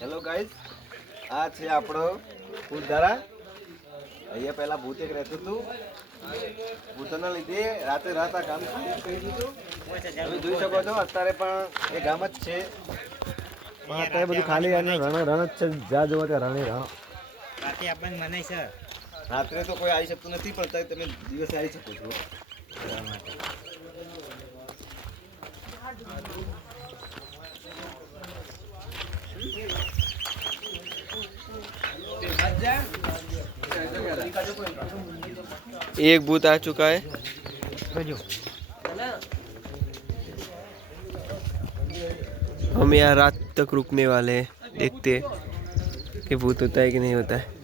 Hello guys, આ છે આપણો ભૂતધારા. અહીંયા પહેલા ભૂત એક રહેતું હતું. ભૂતના લીધે રાતે રાત આ ગામ ખાલી કરી દીધું. તમે જોઈ શકો છો અત્યારે પણ એ ગામ જ છે, પણ અત્યારે બધું ખાલી અને રણ જ છે. જ્યાં જોવો ત્યાં રણે રણ. રાતે આપણને મનાય છે. રાત્રે તો કોઈ આવી શકતું નથી, પણ અત્યારે તમે દિવસે આવી શકો છો. एक भूत आ चुका है। हम यहाँ रात तक रुकने वाले हैं, देखते हैं कि भूत होता है कि नहीं होता है।